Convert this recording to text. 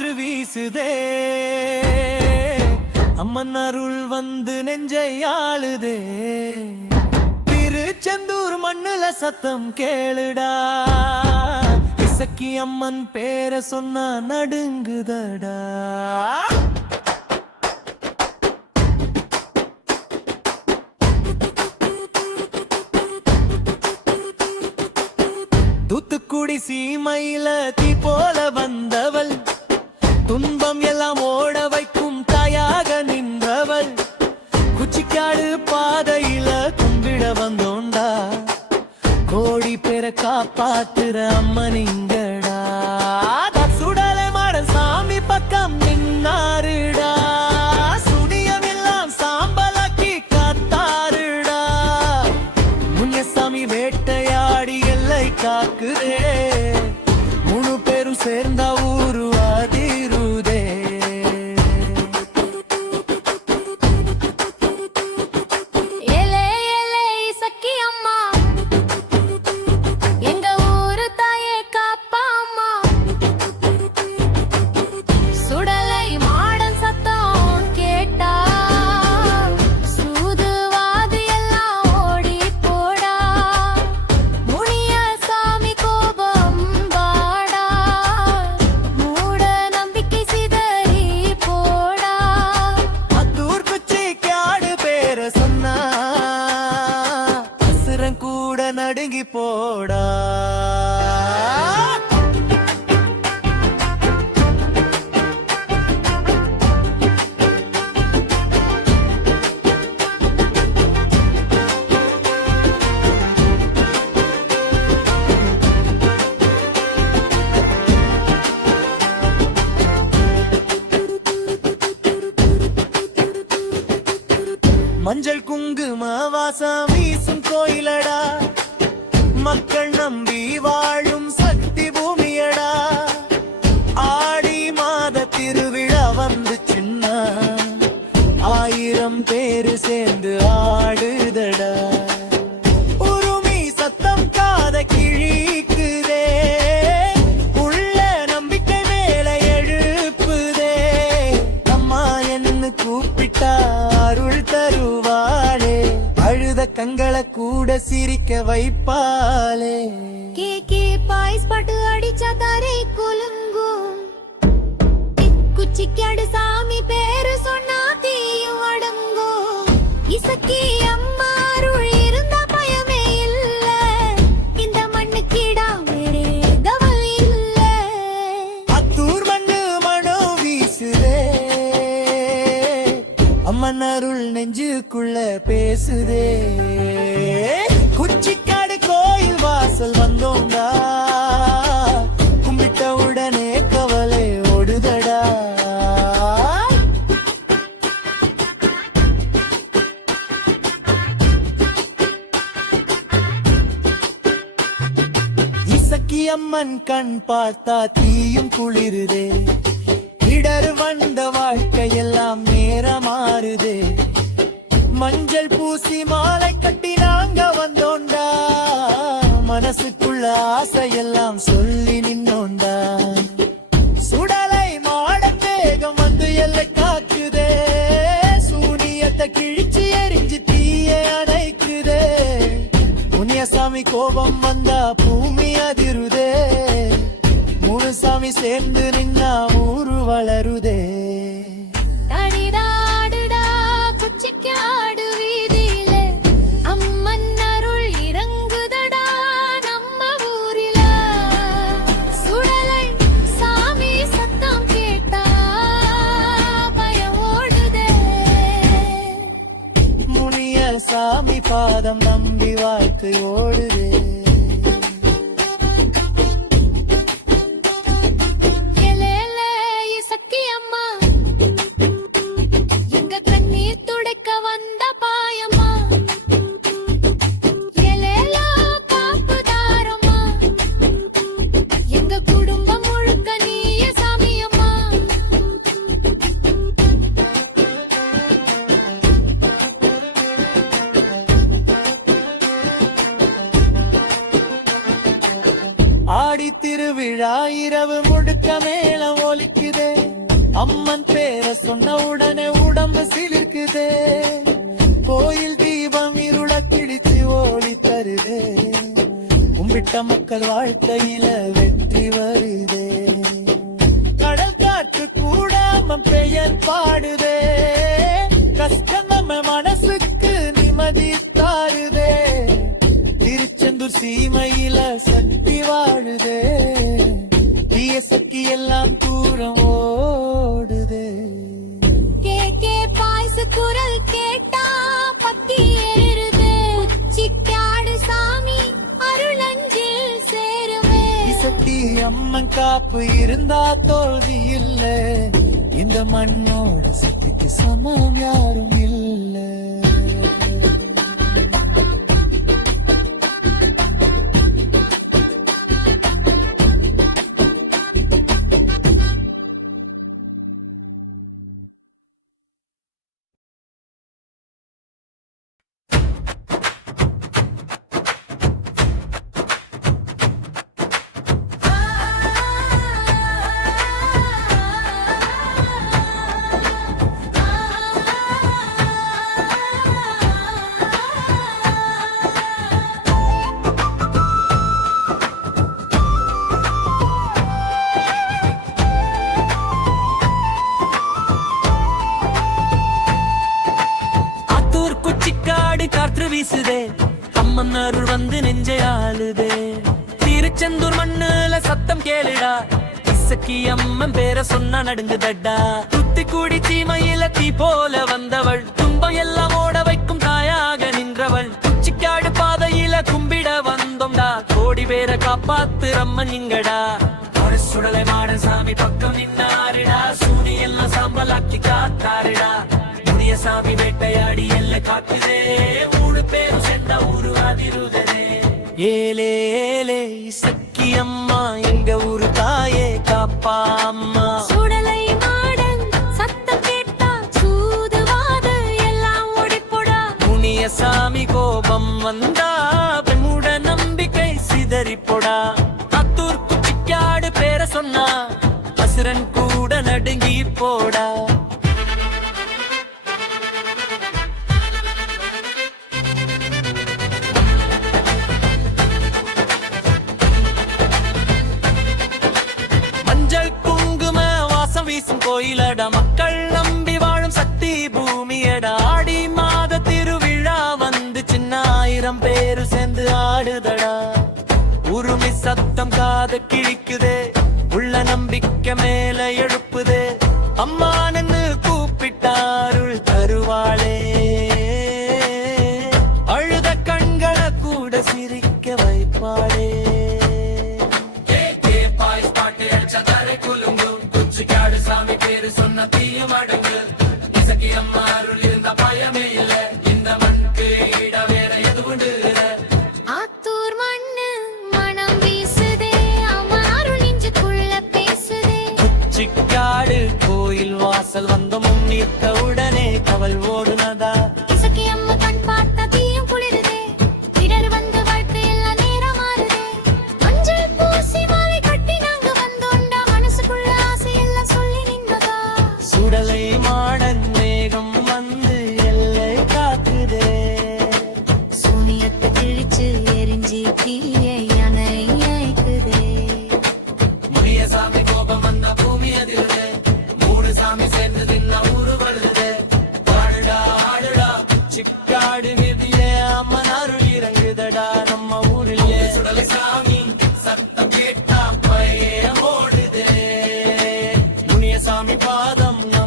காற்று வீசுதே, அம்மன் அருள் வந்து நெஞ்சை ஆளுதே. திருச்செந்தூர் மண்ணுல சத்தம் கேளுடா, இசக்கி அம்மன் பேரை சொன்னா நடுங்குதடா. தூத்துக்குடி சீமையில தீ போல வந்தவள், துன்பம் எல்லாம் ஓட வைக்கும் தாயாக நின்றவள். குச்சிக்காடு பாதையில கும்பிட வந்தோண்டா, கோடி பேரை காப்பாத்துற அம்மன் இங்கடா. சுடலை மாட சாமி பக்கம் நின்னாருடா, சுனியம் எல்லாம் சாம்பலாக்கி காத்தாருடா. முனியசாமி வேட்டையாடி எல்லை காக்குதே, மூணு பேரும் சேர்ந்த ஊரு அதிருதே. ஏலே ஏலே இசக்கி அம்மா, எங்க ஊரு தாயே காப்பா அம்மா. சுடலை மாடன் சத்தம் கேட்டா, சூதுவாதி எல்லாம் ஓடி போடா. முனிய சாமி கோபம் வாடா, மூட நம்பிக்கை சிதறி போடா. அத்தூர் குச்சிக்காடு பேர சொன்னா, அசுரன் கூட நடுங்கி போடா. மஞ்சள் குங்கும வாசம் வீசும் கோயிலடா, மக்கள் நம்பி வாழும் சக்தி பூமியடா. ஆடி மாத திருவிழா வந்து சின்ன, 1000 பேரு சேர்ந்து ஆடுதடா. உருமி சத்தம் காத கிழிக்குதே, உள்ள நம்பிக்கை மேல எழுப்புதே. அம்மா என்ன கூப்பிட்டா அருள் தருவாளே, அழுத கண்களை கூட சிரிக்க வைப்பாளே. கேக்கே பாய்ஸ் பாட்டு அடிச்சா தரை குலுங்கும், குச்சிக்காடு சாமி பேரு சொன்னா தீயும் அடங்கும். இசக்கி அம்மா அருள் இருந்தா பயமே இல்ல, இந்த மண்ணுக்கிடா வேறே கவல் இல்ல. அத்தூர் மண்ணு மனம் வீசுதே, அம்மன் அருள் நெஞ்சுக்குள்ள பேசுதே. குச்சிக்காடு கோயில் வாசல் வந்தோண்டா, கும்பிட்ட உடனே கவலை ஓடுதடா. இசக்கி அம்மன் கண் பார்த்தா தீயும் குளிருதே, இடர் வந்த வாழ்க்கையெல்லாம் நேரமாறுதே. மஞ்சள் பூசி மாலை கட்டி நாங்க வந்தோண்டா, மனசுக்குள்ள ஆசையெல்லாம் சொல்லி நின்னோண்டா. சுடலை மாடன் வேகம் வந்து எல்லை காக்குதே, சூனியத்தை கிழிச்சு எரிஞ்சு தீய அணைக்குதே. முனியசாமி கோபம் வந்தா பூமி அதிருதே, மூணு சாமி சேர்ந்து நின்னா ஊரு வளருதே. தடிதாடுடா குச்சிக்காடு வீதியில, அம்மன் அருள் இறங்குதடா நம்ம ஊரில. சுடலை சாமி சத்தம் கேட்டா பயம் ஓடுதே. முனிய சாமி பாதம் நம்பி வாழ்க்கை ஓடுதே. ஏலேலே இசக்கி அம்மா, எங்க கண்ணீர் துடைக்க வந்த பாயம்மா. ஏலேலோ காப்புதாரம்மா, எங்க குடும்பம் முழுக்க நீயே சாமியம்மா. சொன்ன உடனே உடம்பு சிலிர்க்குதே. கோயில் தீபம் இருள கிழிச்சு ஓடி தருதே. கும்பிட்ட மக்கள் வாழ்க்கையில வெற்றி வருதே. கடல் காற்று கூட பெயர் பாடுதே. கஷ்டம் நம்ம மனசுக்கு நிம்மதி தாருதே. திருச்செந்தூர் சீமையில சக்தி வாழுதே. தீய சக்தி எல்லாம் தூரம் ஓடுதே. கே பாய்ஸ் குரல் கேட்டா பத்தி ஏறுதே. உச்சிக்காடு சாமி அருளஞ்சில் சேருமே. சக்தி அம்மன் காப்பு இருந்தா தோல்வி இல்ல. இந்த மண்ணோட சக்திக்கு சமம் யாரும் இல்ல. காற்று வீசுதே. அம்மன் அருள் வந்து நெஞ்சை ஆளுதே. திருச்செந்தூர் மண்ணுல சத்தம் கேளுடா. இசக்கி அம்மன் பேர சொன்னா நடுங்குதடா. துத்தி கூடி சீமையில தீ போல வந்தவள். துன்பம் எல்லாம் ஓட வைக்கும் தாயாக நின்றவள். உச்சிக்காடு பாதையில கும்பிட வந்தோம்டா. கோடி பேரை காப்பாத்து அம்மன் இங்கடா. ஒரு சுடலை மாட சாமி பக்கம் நின்னாருடா. சூனி எல்லாம் சாம்பலாக்கி காத்தாருடா. சாமி வேட்டையாடி எல்ல காக்குதே. ஊரு பேரும் சென்ற ஊரு அதிருதே. ஏலே ஏலே சக்கி அம்மா எங்க ஊரு தாயே காப்பா அம்மா. சுடலை மாடன் சத்தம் கேட்டா சூதுவாது எல்லாம் ஓடிப்போடா. முனிய சாமி கோபம் வந்தா மூட நம்பிக்கை சிதறி போடா. அத்தூர் குச்சிக்காடு பேர சொன்னா அசுரன் கூட நடுங்கி போடா. கோயிலடா மக்கள் நம்பி வாழும் சக்தி பூமியடா. ஆடி மாத திருவிழா வந்து சின்ன 1000 பேரு சேர்ந்து ஆடுதடா. உருமி சத்தம் காது கிழிக்குதே. உள்ள நம்பிக்கை